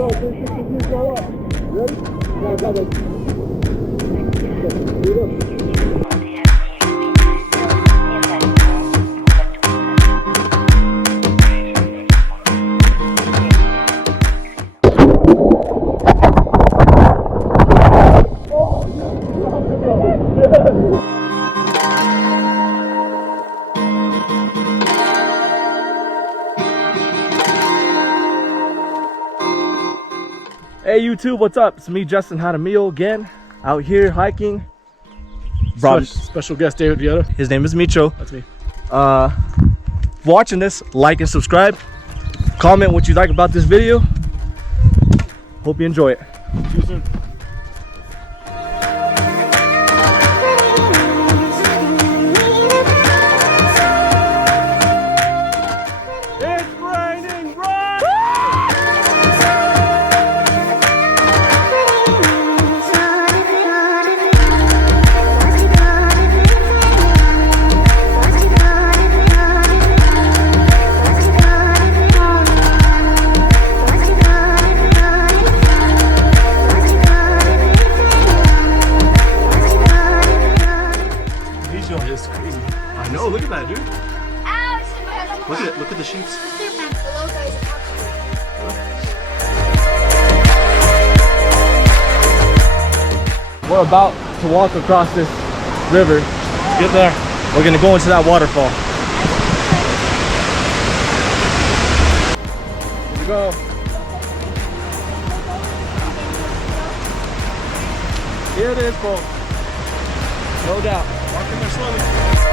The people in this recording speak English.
go. 360 views go up. Ready? Now go. Hey YouTube, what's up? It's me, Justin Jaramillo again, out here hiking. Special guest David Vieira. His name is Micho. That's me. Watching this, like and subscribe. Comment what you like about this video. Hope you enjoy it. See you soon. It's crazy. I know, look at that, dude. Look at the sheets. We're about to walk across this river. Get there. We're gonna go into that waterfall. Here we go. Here it is, folks. No doubt. Walking there slowly.